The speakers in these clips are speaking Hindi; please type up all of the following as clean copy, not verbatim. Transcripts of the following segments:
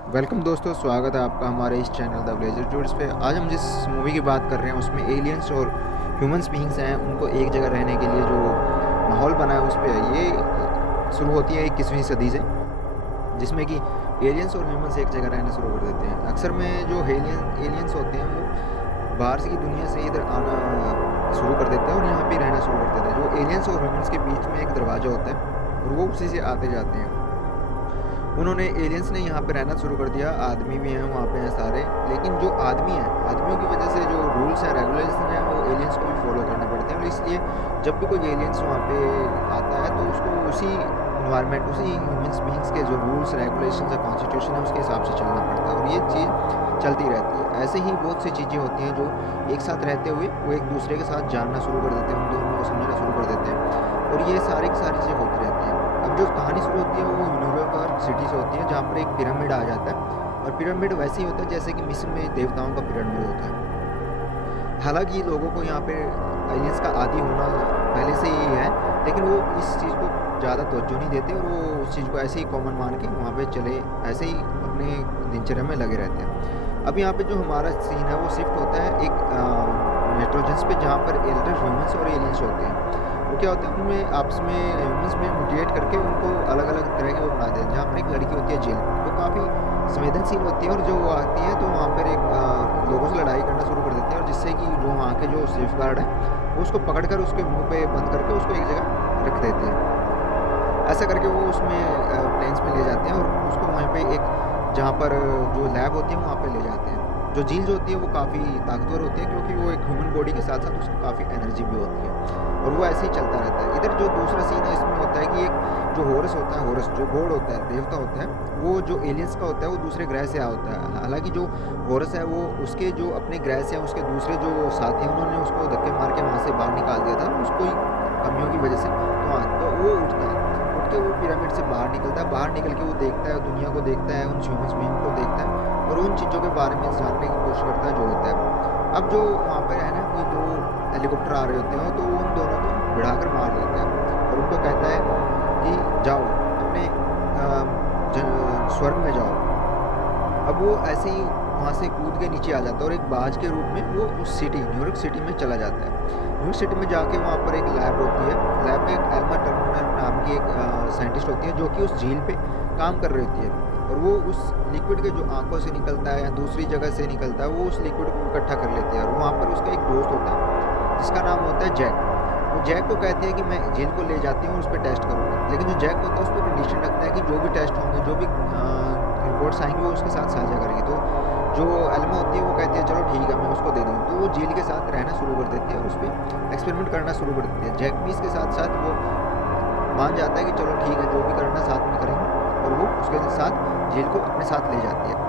वेलकम दोस्तों, स्वागत है आपका हमारे इस चैनल द ब्लेजर टूर्स पे। आज हम जिस मूवी की बात कर रहे हैं उसमें एलियंस और ह्यूमंस बीइंग्स हैं, उनको एक जगह रहने के लिए जो माहौल बना है उस पे ये शुरू होती है 21वीं सदी से, जिसमें कि एलियंस और ह्यूमंस एक जगह रहना शुरू कर देते हैं। अक्सर में जो एलियंस होते हैं वो बाहर की दुनिया से इधर आना शुरू कर देते हैं और यहाँ पे रहना शुरू कर देते हैं। जो एलियंस और ह्यूमंस के बीच में एक दरवाज़ा होता है और वो उसी से आते जाते हैं। उन्होंने एलियंस ने यहाँ पे रहना शुरू कर दिया, आदमी भी हैं वहाँ पे हैं सारे, लेकिन जो आदमी हैं, आदमियों की वजह से जो रूल्स हैं रेगुलेशन हैं वो एलियंस को भी फॉलो करने पड़ते हैं। और इसलिए जब भी कोई एलियंस वहाँ पे आता है तो उसको उसी इन्वायरमेंट, उसी ह्यूमंस बीइंग्स के जो रूल्स रेगुलेशन है, कॉन्स्टिट्यूशन है, उसके हिसाब से चलना पड़ता है और ये चीज़ चलती रहती है। ऐसे ही बहुत सी चीज़ें होती हैं जो एक साथ रहते हुए वो एक दूसरे के साथ जानना शुरू कर देते हैं, उन दोनों को समझना शुरू कर देते हैं और ये सारी की सारी चीज़ें होती रहती हैं। अब जो कहानी शुरू होती है वो न्यूयॉर्क सिटी से होती है, जहाँ पर एक पिरामिड आ जाता है और पिरामिड वैसे ही होता है जैसे कि मिस्र में देवताओं का पिरामिड होता है। हालांकि लोगों को यहाँ पे एलियंस का आदी होना पहले से ही है, लेकिन वो इस चीज़ को ज़्यादा तवज्जो नहीं देते और वो उस चीज़ को ऐसे ही कॉमन मान के वहाँ पे चले ऐसे ही अपने दिनचर्या में लगे रहते हैं। अब यहाँ पे जो हमारा सीन है वो शिफ्ट होता है एक नाइट्रोजन्स पे, जहाँ पर एल्डर ह्यूमंस और एलियंस होते हैं। वो क्या होता है, उनमें आपस में ह्यूमंस में म्यूटेट करके उनको अलग अलग तरह के वो बना देते हैं। जहाँ पर एक लड़की होती है जिल, वो काफ़ी संवेदनशील होती है और जो वो आती है तो वहाँ पर एक लोगों से लड़ाई करना शुरू कर देती है और जिससे कि जो वहाँ के जो सेफ गार्ड है वो उसको पकड़ कर उसके मुँह पे बंद करके उसको एक जगह रख देते हैं। ऐसा करके वो उसमें प्लेन्स में ले जाते हैं और उसको वहीं पे एक जहाँ पर जो लैब होती है वहाँ पे ले जाते हैं। जो झील जो होती है वो काफ़ी ताकतवर होती है क्योंकि वो एक ह्यूमन बॉडी के साथ साथ उसको काफ़ी एनर्जी भी होती है और वो ऐसे ही चलता रहता है। इधर जो दूसरा सीन है इसमें होता है कि एक जो हॉरस होता है, हॉरस जो गॉड होता है, देवता होता है, वो जो एलियंस का होता है वो दूसरे ग्रह से आया होता है। हालांकि जो हॉरस है वो उसके जो अपने ग्रह से उसके दूसरे जो साथी हैं उन्होंने उसको धक्के मार के वहाँ से बाहर निकाल दिया था उसको कमियों की वजह से। तो वो उठता है, उठ के वो पिरामिड से बाहर निकलता है, बाहर निकल के वो देखता है, दुनिया को देखता है, उन ह्यूमंस बीइंग को देखता है और उन चीज़ों के बारे में जानने की कोशिश करता है जो होता है। अब जो वहाँ पर है ना, कोई दो हेलीकॉप्टर आ रहे होते हैं तो उन दोनों को भिड़ाकर मार देता है और उनको कहता है कि जाओ अपने स्वर्ग में जाओ। अब वो ऐसे ही वहाँ से कूद के नीचे आ जाता है और एक बाज के रूप में वो उस सिटी न्यूयॉर्क सिटी में चला जाता है। न्यूयॉर्क सिटी में जाके वहाँ पर एक लैब होती है, लैब में एक एल्मा टर्नर नाम की एक साइंटिस्ट होती है जो कि उस झील पे काम कर रही होती है और वो उस लिक्विड के जो आंखों से निकलता है या दूसरी जगह से निकलता है वो उस लिक्विड को इकट्ठा कर लेती है और वहाँ पर उसका एक दोस्त होता है जिसका नाम होता है जैक। वो जैक को कहती है कि मैं झील को ले जाती हूँ और उस पर टेस्ट करूँगा, लेकिन जो जैक होता है उस पर कंडीशन रखता है कि जो भी टेस्ट होंगे, जो भी रिपोर्ट्स आएंगी वो उसके साथ साझा करेगी। तो जो एल्मा होती है वो कहती है चलो ठीक है मैं उसको दे दूँ, तो वो झील के साथ रहना शुरू कर देती है और उस पर एक्सपेरिमेंट करना शुरू कर देती है। जैक भी इसके साथ साथ वो मान जाता है कि चलो ठीक है जो भी करना साथ में करेंगे और वो उसके साथ झील को अपने साथ ले जाती है।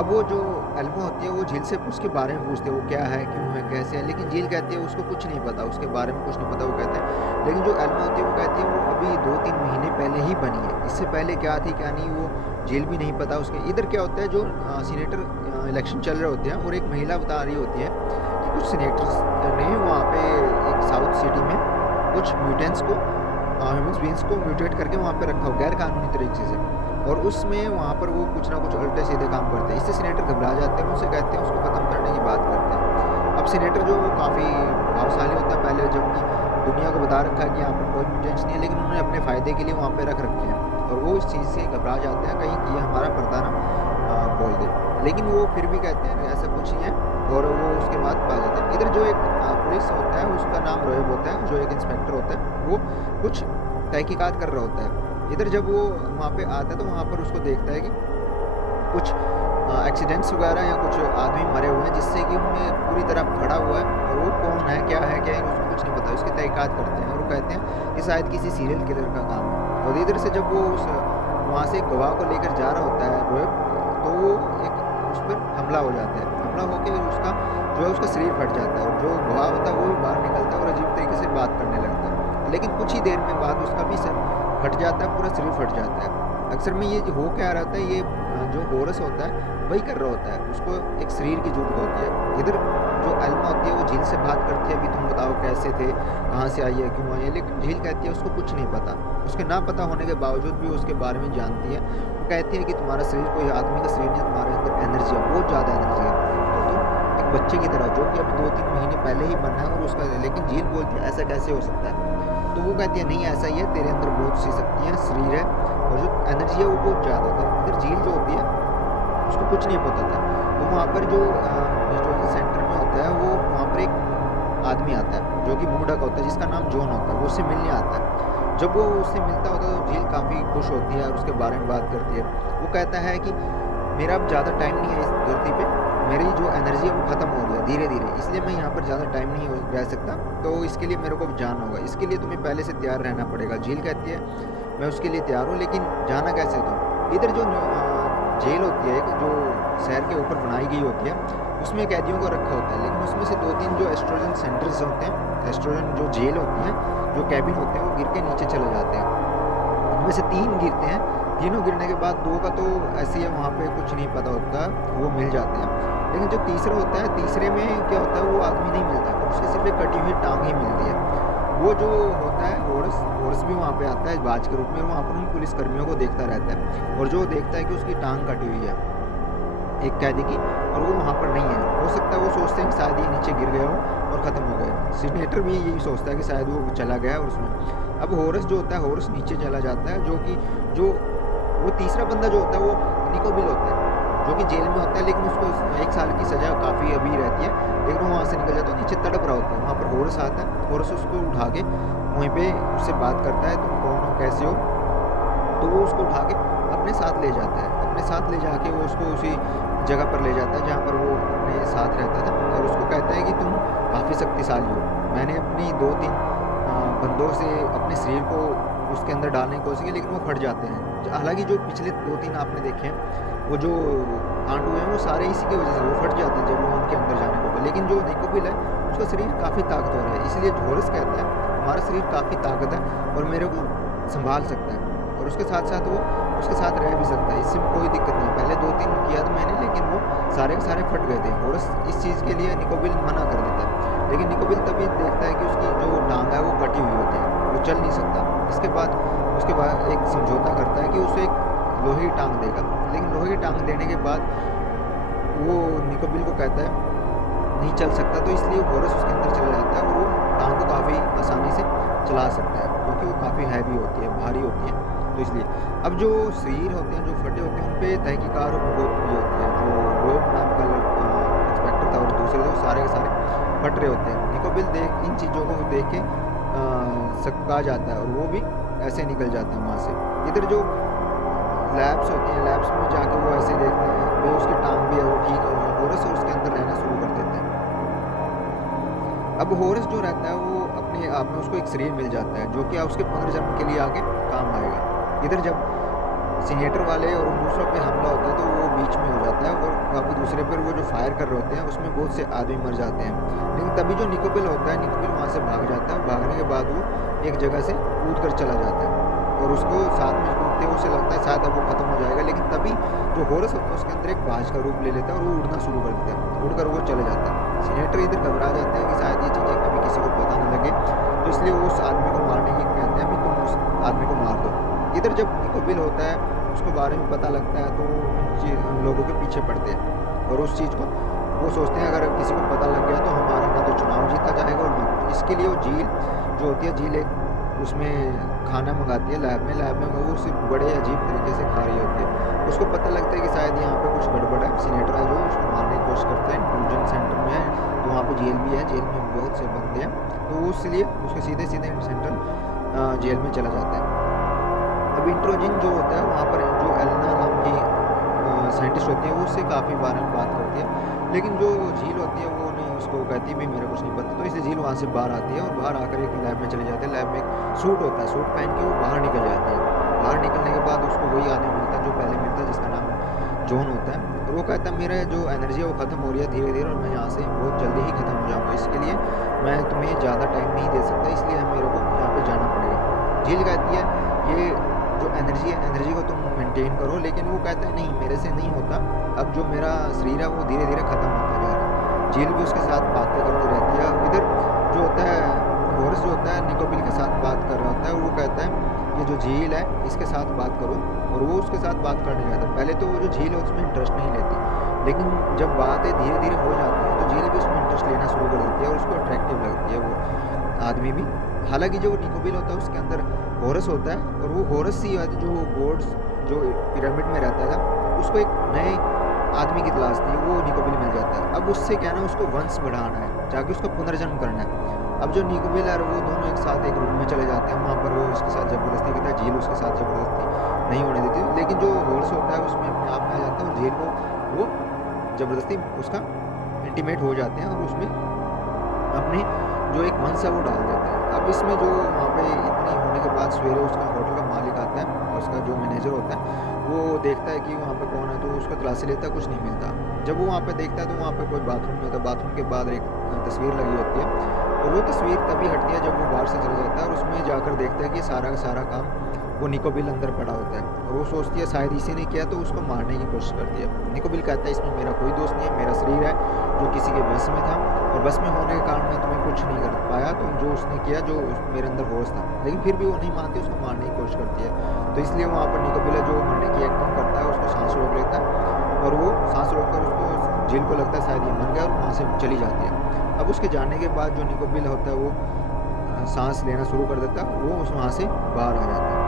अब वो जो एल्मा होती है वो झील से उसके बारे में पूछते हैं वो क्या है, क्यों है, कैसे है, लेकिन झील कहती है उसको कुछ नहीं पता, उसके बारे में कुछ नहीं पता वो कहते हैं। लेकिन जो एल्मा होती है वो कहती है वो अभी 2-3 महीने पहले ही बनी है, इससे पहले क्या थी क्या नहीं वो झील भी नहीं पता उसके। इधर क्या होता है, जो सीनेटर इलेक्शन चल रहे होते हैं और एक महिला बता रही होती है कि कुछ सीनेटर्स ने वहाँ पे एक साउथ सिटी में कुछ म्यूटेंट्स को, ह्यूमन बीइंग्स को म्यूटेट करके वहाँ पे रखा हो गैर कानूनी तरीके से और उसमें वहाँ पर वो कुछ ना कुछ उल्टे सीधे काम करते हैं। इससे सीनेटर घबरा जाते हैं, उनसे कहते हैं उसको ख़त्म करने की बात करते हैं। अब सीनेटर जो वो काफ़ी भावशाली होता है, पहले जबकि दुनिया को बता रखा है कि यहाँ पर कोई म्यूटेंट्स नहीं है, लेकिन उन्होंने अपने फ़ायदे के लिए वहाँ पर रख रखे हैं और वो इस चीज़ से घबरा जाते हैं कहीं कि ये हमारा पर्दा ना खोल दे, लेकिन वो फिर भी कहते हैं ऐसा कुछ नहीं है और वो उसके बाद भाग जाते हैं। इधर जो एक पुलिस होता है उसका नाम रोएब होता है, जो एक इंस्पेक्टर होता है, वो कुछ तहकीकात कर रहा होता है। इधर जब वो वहाँ पे आता है तो वहाँ पर उसको देखता है कि कुछ एक्सीडेंट्स वगैरह या कुछ आदमी मरे हुए हैं जिससे कि उनमें पूरी तरह फड़ा हुआ है और वो कौन है क्या है उसको कुछ नहीं पता। उसकी तहकीकात करते हैं और वो कहते हैं कि शायद किसी सीरियल किलर का काम है। और इधर से जब वो उस वहाँ से गवाह को लेकर जा रहा होता है रोएब, तो वो एक उस पर हमला हो जाता है, हमला होकर उसका जो है उसका शरीर फट जाता है और जो गवाह होता है वो भी बाहर निकलता है और अजीब तरीके से बात करने लगता है, लेकिन कुछ ही देर में बाद उसका भी सर फट जाता है, पूरा शरीर फट जाता है। अक्सर में ये हो क्या रहता है, ये जो हॉरस होता है वही कर रहा होता है, उसको एक शरीर की ज़रूरत होती है। इधर जो एल्मा होती है वो झील से बात करती है, अभी तुम बताओ कैसे थे, कहाँ से आई है, क्यों आई है, लेकिन झील कहती है उसको कुछ नहीं पता, उसके ना पता होने के बावजूद भी उसके बारे में जानती है। वो कहती है कि तुम्हारा शरीर कोई आदमी का शरीर नहीं है, तुम्हारे अंदर एनर्जी है, बहुत ज़्यादा एनर्जी है, तो तुम एक बच्चे की तरह, जो कि अभी 2-3 महीने पहले ही बना है और उसका, लेकिन झील बोलती है ऐसा कैसे हो सकता है? तो वो कहती है नहीं ऐसा ही है, तेरे अंदर बहुत सी शक्तियाँ, शरीर है और जो एनर्जी है वो बहुत ज़्यादा है। इधर झील जो होती है उसको कुछ नहीं पता था। तो वहाँ पर जो डिस्ट्रोजन सेंटर में होता है, वो वहाँ पर एक आदमी आता है जो कि बूढ़ा होता है, जिसका नाम जॉन होता है, वो उससे मिलने आता है। जब वो उससे मिलता होता है तो झील काफ़ी खुश होती है और उसके बारे में बात करती है। वो कहता है कि मेरा अब ज़्यादा टाइम नहीं है इस धरती पे, मेरी जो एनर्जी है वो ख़त्म हो रही है धीरे धीरे, इसलिए मैं यहाँ पर ज़्यादा टाइम नहीं रह सकता, तो इसके लिए मेरे को जाना होगा, इसके लिए तुम्हें पहले से तैयार रहना पड़ेगा। झील कहती है मैं उसके लिए तैयार हूँ, लेकिन जाना कैसे तुम? इधर जो जेल होती है, जो शहर के ऊपर बनाई गई होती है, उसमें कैदियों को रखा होता है, लेकिन उसमें से 2-3 जो एस्ट्रोजन सेंटर्स होते हैं, एस्ट्रोजन जो जेल होती हैं, जो कैबिन होते हैं, वो गिर के नीचे चले जाते हैं। उनमें से 3 गिरते हैं, तीनों गिरने के बाद 2 का तो ऐसे ही है, वहाँ पे कुछ नहीं पता होता, वो मिल जाते हैं। लेकिन जो तीसरा होता है, तीसरे में क्या होता है, वो आदमी नहीं मिलता, उसके सिर्फ एक कटी हुई टांग ही मिलती है। वो जो होता है हॉर्स भी वहाँ पे आता है बाज के रूप में, वहाँ पर उन पुलिसकर्मियों को देखता रहता है, और जो देखता है कि उसकी टांग कटी हुई है एक कैदी की, और वो वहाँ पर नहीं है। हो सकता है वो सोचते हैं कि शायद ये नीचे गिर गया हो और ख़त्म हो गया। सीनेटर भी यही सोचता है कि शायद वो चला गया और उसमें। अब हॉर्स जो होता है, हॉर्स नीचे चला जाता है, जो वो तीसरा बंदा जो होता है वो निकोबिल होता है, जो कि जेल में होता है, लेकिन उसको 1 साल की सज़ा काफ़ी अभी रहती है, लेकिन वो वहाँ से निकल जाता है, नीचे तड़प रहा होता है। वहाँ पर हॉर्स आता है, हॉर्स उसको उठा के वहीं पे उससे बात करता है, तुम कौन हो, कैसे हो? तो वो उसको उठा के अपने साथ ले जाता है, अपने साथ ले जाके वो उसको उसी जगह पर ले जाता है जहाँ पर वो अपने साथ रहता था, और उसको कहता है कि तुम काफ़ी शक्तिशाली हो, मैंने अपनी 2-3 बंदों से अपने शरीर को उसके अंदर डालने की कोशिश की, लेकिन वो फट जाते हैं। हालांकि जो पिछले 2-3 आपने देखे हैं, वो जो कांड हुए हैं, वो सारे इसी की वजह से वो फट जाते हैं जब वो उनके अंदर जाने को। लेकिन जो निकोबिल है, उसका शरीर काफ़ी ताकतवर है, इसलिए हॉर्स कहता है तुम्हारा शरीर काफ़ी ताकत है और मेरे को संभाल सकता है, और उसके साथ साथ वो उसके साथ रह भी सकता है, इससे कोई दिक्कत नहीं। पहले 2-3 किया था मैंने, लेकिन वो सारे के सारे फट गए थे। हॉर्स इस चीज़ के लिए निकोबिल मना कर देता है, लेकिन निकोबिल तभी देखता है कि उसकी जो टांग है वो कटी हुई होती है, वो चल नहीं सकता। उसके बाद एक समझौता करता है कि उसे एक लोहे की टांग देगा, लेकिन लोहे की टांग देने के बाद वो निकोबिल को कहता है नहीं चल सकता, तो इसलिए हॉर्स उसके अंदर चला जाता है और वो टांग को काफ़ी आसानी से चला सकता है, क्योंकि वो काफ़ी हैवी होती है, भारी होती है, तो इसलिए। अब जो शरीर होते हैं, जो फटे होते हैं, उन पर तहकीकात बहुत भी होती है। जो रोब नाम का इंस्पेक्टर था और दूसरे थे, सारे के सारे फट रहे होते हैं। निकोबिल इन चीज़ों को देख के सकता जाता है और वो भी ऐसे निकल जाता है वहाँ से। इधर जो लैब्स होती हैं, लैब्स में जाके वो ऐसे देखते हैं भाई उसकी टांग भी है वो ठीक है, हॉर्स और उसके अंदर रहना शुरू कर देते हैं। अब हॉर्स जो रहता है वो अपने आप में उसको एक शरीर मिल जाता है, जो कि उसके पुनर्जन्म के लिए आगे काम आएगा। इधर जब सीनेटर वाले और दूसरों पे हमला होता है तो वो बीच में हो जाता है, और काफ़ी दूसरे पर वो जो फायर कर रहे होते हैं उसमें बहुत से आदमी मर जाते हैं। लेकिन तभी जो निकोबिल होता है, निकोबिल वहाँ से भाग जाता है, भागने के बाद वो एक जगह से कूद कर चला जाता है, और उसको साथ में कूदते हुए उसे लगता है शायद अब वो ख़त्म हो जाएगा, लेकिन तभी जो हॉर्स होता है उसके अंदर एक बाज का रूप ले लेता है और वो उड़ना शुरू कर देता है, उड़कर वो चले जाता है। सीनेटर इधर घबरा जाते हैं कि शायद ये चीज़ें कभी किसी को पता न लगे, तो इसलिए वो उस आदमी को मारने की कहते हैं कि तुम उस आदमी को मार दो। इधर जब निकोबिल होता है, उसको बारे में पता लगता है, तो उन लोगों के पीछे पड़ते हैं, और उस चीज़ को वो सोचते हैं अगर किसी को पता लग गया तो हमारा ना तो चुनाव जीता जाएगा और ना कुछ। इसके लिए वो झील जो होती है, झील एक उसमें खाना मंगाती है लैब में वो उसे बड़े अजीब तरीके से खा रही होती है। उसको पता लगता है कि शायद यहाँ पे कुछ गड़बड़ है। सीनेटर है जो उसको मारने की कोशिश करते हैं, इंट्रूजन सेंटर में है, तो वहाँ पे जेल भी है, जेल में बहुत से बंदे हैं, तो वो इसलिए उसके सीधे सेंट्रल जेल में चला जाता है। अब इंट्रोजिन जो होता है, वहाँ पर जो एलेना नाम की साइंटिस्ट होती है, वो उससे काफ़ी बारे में बात करती है, लेकिन जो झील होती है वो नहीं, उसको कहती भी मेरे कुछ नहीं पता, तो इसलिए झील वहाँ से बाहर आती है और बाहर आकर एक लैब में चले जाते हैं। लैब में एक सूट होता है, सूट पहन के वो बाहर निकल जाती है। बाहर निकलने के बाद उसको वही आदमी मिलता है जो पहले मिलता है, जिसका नाम जॉन होता है, और वो कहता है मेरा जो एनर्जी है वो ख़त्म हो रही है धीरे धीरे, और मैं यहाँ से बहुत जल्दी ही ख़त्म हो जाऊँगा, इसके लिए मैं तुम्हें ज़्यादा टाइम नहीं दे सकता, इसलिए मेरे को यहाँ पर जाना पड़ेगा। झील कहती है ये जो एनर्जी है, एनर्जी को तुम मेंटेन करो, लेकिन वो कहता है नहीं, मेरे से नहीं होता, अब जो मेरा शरीर है वो धीरे धीरे ख़त्म होता जा रहा है। झील भी उसके साथ बातें करती रहती है। इधर जो होता है हॉर्स जो होता है निकोबिल के साथ बात कर रहा होता है, वो कहता है ये जो झील है इसके साथ बात करो, और वो उसके साथ बात करने जाता है। पहले तो वो जो झील है उसमें इंटरेस्ट नहीं लेती, लेकिन जब बातें धीरे धीरे हो जाती हैं तो झील भी उसमें इंटरेस्ट लेना शुरू कर देती है और उसको अट्रैक्टिव लगती है वो आदमी भी। हालांकि जो निकोबिल होता है उसके अंदर हॉरस होता है, और वो हॉरस ही जो गोड्स जो पिरामिड में रहता था उसको एक नए आदमी की तलाश थी, वो निकोबिल मिल जाता है। अब उससे क्या ना उसको वंश बढ़ाना है, जाके उसका पुनर्जन्म करना है। अब जो निकोबिल है वो दोनों एक साथ एक रूम में चले जाते हैं, वहाँ पर वो उसके साथ ज़बरदस्ती करता है, झील उसके साथ ज़बरदस्ती नहीं होने देती, लेकिन जो हॉर्स होता है उसमें अपने आप में आ जाता है और झील को वो ज़बरदस्ती उसका इंटीमेट हो जाते हैं और उसमें अपने जो एक वंश है वो डाल देते हैं। अब इसमें जो वहाँ पे इतनी होने के बाद सवेरे उसका होटल का मालिक आता है, उसका जो मैनेजर होता है वो देखता है कि वहाँ पे कौन है, तो उसका तलाशी लेता है, कुछ नहीं मिलता। जब वो वहाँ पे देखता है तो वहाँ पे कोई बाथरूम नहीं होता, बाथरूम के बाद एक तस्वीर लगी होती है, और वो तस्वीर तभी हटती है जब वो बाहर से चला जाता है और उसमें जाकर देखता है कि सारा का सारा काम वो निकोबिल अंदर पड़ा होता है, और वो सोचती है शायद इसी ने किया, तो उसको मारने की कोशिश करती है। निकोबिल कहता है इसमें मेरा कोई दोस्त नहीं है, मेरा शरीर है जो किसी के बस में था, और बस में होने के कारण मैं तुम्हें कुछ नहीं कर पाया, तो जो उसने किया जो मेरे अंदर होश था। लेकिन फिर भी वो नहीं मानती, उसको मारने की कोशिश करती है। तो इसलिए वहाँ पर निकोबिल जो मरने की एक्टिंग करता है उसको सांस रोक लेता है, और वो सांस रोक कर उसको झील को लगता है शायद ये मर गया, और वहाँ से चली जाती है। अब उसके जाने के बाद जो निकोबिल होता है वो सांस लेना शुरू कर देता है, वो उस वहाँ से बाहर आ जाता है,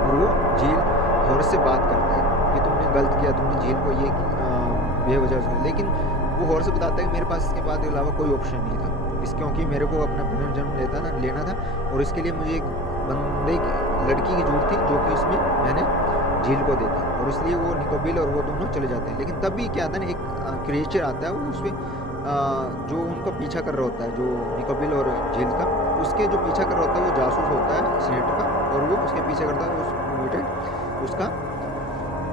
और वो झील हॉर्स से बात करता है कि तुमने गलत किया, तुमने झील को ये बेवजह से। लेकिन वो हॉर्स से बताता है कि मेरे पास इसके बाद अलावा कोई ऑप्शन नहीं था, क्योंकि मेरे को अपना पुनर्जन्म लेना था, और इसके लिए मुझे एक बंदे की लड़की की जरूरत थी जो कि उसमें मैंने झील को देखा, और इसलिए वो निकोबिल और वो दोनों चले जाते हैं। लेकिन तब भी क्या आता है ना, एक क्रिएचर आता है, वो उसमें जो उनका पीछा कर रहा होता है, जो निकोबिल और झील का, उसके जो पीछा कर रहा होता है वो जासूस होता है सीनेटर का, और वो उसके पीछे करता है, उसका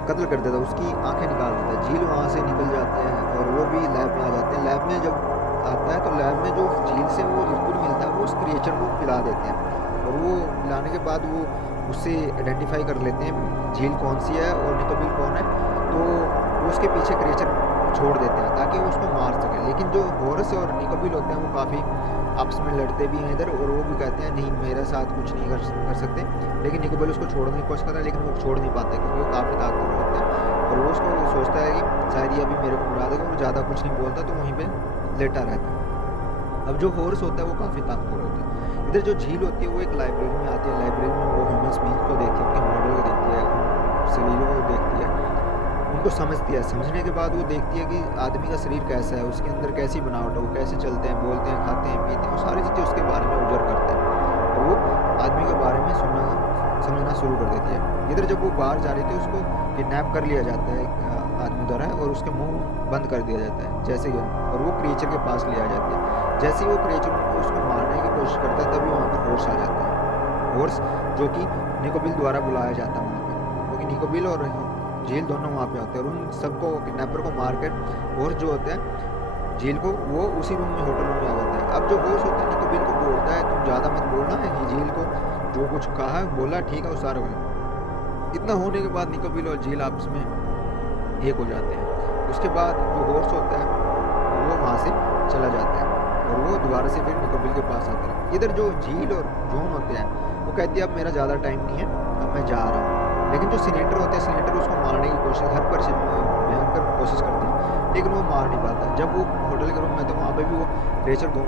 कत्ल कर देता है, उसकी आंखें निकाल देता है। झील वहाँ से निकल जाते हैं और वो भी लैब में आ जाते हैं। लैब में जब आता है तो लैब में जो झील से वो लिक्विड मिलता है वो उस क्रिएचर को पिला देते हैं, और वो पिलाने के बाद वो उससे आइडेंटिफाई कर लेते हैं झील कौन सी है और निकोबिल कौन है, तो वो उसके पीछे क्रिएचर छोड़ देते हैं ताकि वो उसको मार सके। लेकिन जो हॉरस और निकोबिल होते हैं वो काफ़ी आपस में लड़ते भी हैं इधर, और वो भी कहते हैं नहीं मेरे साथ कुछ नहीं कर सकते, लेकिन निकोबिल उसको छोड़ने की कोशिश करता है, लेकिन वो छोड़ नहीं पाता क्योंकि वो काफ़ी ताकतवर होता है, और वो उसको सोचता है कि शायद ये अभी मेरे को उड़ा देगा, और ज़्यादा कुछ नहीं बोलता, तो वहीं पर लेटा रहता है। अब जो हॉर्स होता है वो काफ़ी ताकतवर होता है। इधर जो झील होती है वो एक लाइब्रेरी में आती है, लाइब्रेरी में वो ह्यूमन बीइंग्स को देखती है, उनके मॉडल को देखती है, शरीरों को देखती है, उनको समझती है। समझने के बाद वो देखती है कि आदमी का शरीर कैसा है, उसके अंदर कैसी बनावट है, वो कैसे चलते हैं, बोलते हैं, खाते हैं, पीते हैं, वो सारी चीज़ें उसके बारे में उजर करते हैं, और वो आदमी के बारे में समझना शुरू कर देती है। इधर जब वो बाहर जा रही थी उसको किडनैप कर लिया जाता है आदमी द्वारा, और उसके मुंह बंद कर दिया जाता है जैसे कि, और वो क्रिएचर के पास ले आ जाती है। जैसे ही वो क्रिएचर उसको मारने की कोशिश करता है तभी वहाँ पर हॉर्स आ जाता है, हॉर्स जो कि निकोबिल द्वारा बुलाया जाता है वहाँ पर, क्योंकि निकोबिल और झील दोनों वहाँ पे होते हैं, और उन सबको किडनैपर को मार कर हॉर्स जो होता है झील को वो उसी रूम में होटल रूम में आ जाता है। अब जो हॉर्स होता है निकोबिल को बोलता है तुम ज़्यादा मत बोलना है, झील को जो कुछ कहा बोला ठीक है, वो सारा हो। इतना होने के बाद निकोबिल और झील आपस में एक हो जाते हैं। उसके बाद जो हॉर्स होता है वो वहाँ से चला जाता है, और वो दोबारा से फिर निकोबिल के पास आता है। इधर जो झील और जॉन होते हैं वो कहती है अब मेरा ज़्यादा टाइम नहीं है, अब मैं जा रहा हूँ। लेकिन जो सीनेटर होते हैं, सीनेटर उसको मारने की कोशिश भयंकर कोशिश करते हैं, लेकिन वो मार नहीं पाता। जब वो होटल के रूम में थे वहाँ पे भी वो क्रिएचर को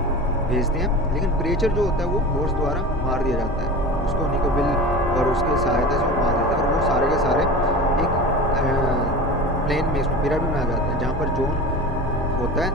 भेजते हैं, लेकिन क्रिएचर जो होता है वो हॉर्स द्वारा मार दिया जाता है, उसको निकोबिल और उसके सहायता से वो मार देता है, और वो सारे के सारे एक प्लेन में इसमें पिरामिड में आ जाते हैं जहाँ पर जॉन होता है,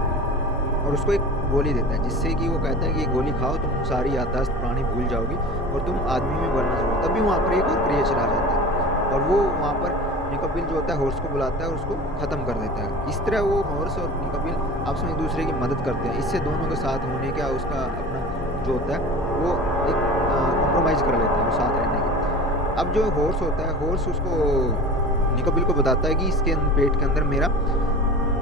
और उसको एक गोली देता है जिससे कि वो कहता है कि ये गोली खाओ तुम सारी याददाश्त पुरानी भूल जाओगी और तुम आदमी में बनना शुरू। तभी वहाँ पर एक और क्रिएचर आ जाता है, और वो वहाँ पर निकोबिल जो होता है हॉर्स को बुलाता है और उसको ख़त्म कर देता है। इस तरह वो हॉर्स और निकोबिल आपस में एक दूसरे की मदद करते हैं। इससे दोनों के साथ होने का उसका अपना जो होता है वो एक कॉम्प्रोमाइज़ कर लेते हैं वो साथ रहने की। अब जो हॉर्स होता है, हॉर्स उसको निकोबिल को बताता है कि इसके पेट के अंदर मेरा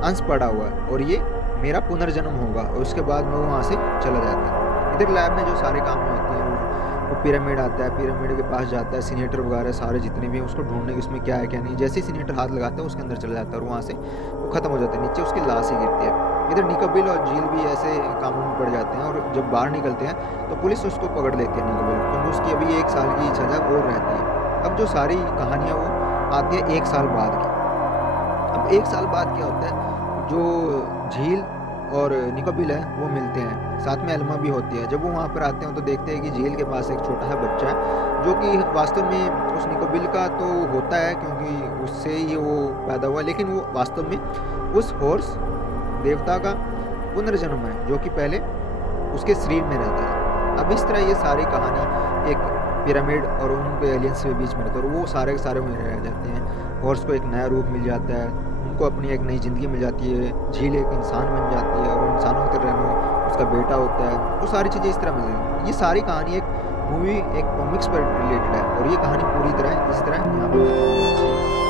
अंश पड़ा हुआ है और ये मेरा पुनर्जन्म होगा, और उसके बाद मैं वहाँ से चला जाता है। इधर लैब में जो सारे काम होते हैं वो पिरामिड आता है, पिरामिड के पास जाता है, सीनेटर वगैरह सारे जितने भी हैं उसको ढूँढने इसमें क्या है क्या नहीं। जैसे ही सीनेटर हाथ लगाता है उसके अंदर चला जाता है और वहाँ से वो ख़त्म हो जाता है, नीचे उसकी लाश ही गिरती है। इधर निकोबिल और झील भी ऐसे कामों में पड़ जाते हैं और जब बाहर निकलते हैं तो पुलिस उसको पकड़ लेती है निकोबिल, क्योंकि उसकी अभी 1 साल की सज़ा और रहती है। अब जो सारी कहानियाँ वो आती है 1 साल बाद की। अब 1 साल बाद क्या होता है, जो झील और निकोबिल है वो मिलते हैं, साथ में एल्मा भी होती है। जब वो वहाँ पर आते हैं तो देखते हैं कि झील के पास एक छोटा सा बच्चा है, जो कि वास्तव में उस निकोबिल का तो होता है क्योंकि उससे ही वो पैदा हुआ, लेकिन वो वास्तव में उस हॉर्स देवता का पुनर्जन्म है, जो कि पहले उसके शरीर में रहता था। अब इस तरह ये सारी कहानी एक पिरामिड और उन एलियंस के बीच में रहता है और वो सारे के सारे वहीं रह जाते हैं। हॉर्स को एक नया रूप मिल जाता है, उनको अपनी एक नई ज़िंदगी मिल जाती है, झील एक इंसान बन जाती है और इंसानों की तरह रहना उसका बेटा होता है। वो सारी चीज़ें इस तरह मिलती हैं। ये सारी कहानी एक मूवी, एक कॉमिक्स पर रिलेटेड है और ये कहानी पूरी तरह इस तरह यहाँ पर खत्म हो जाती है।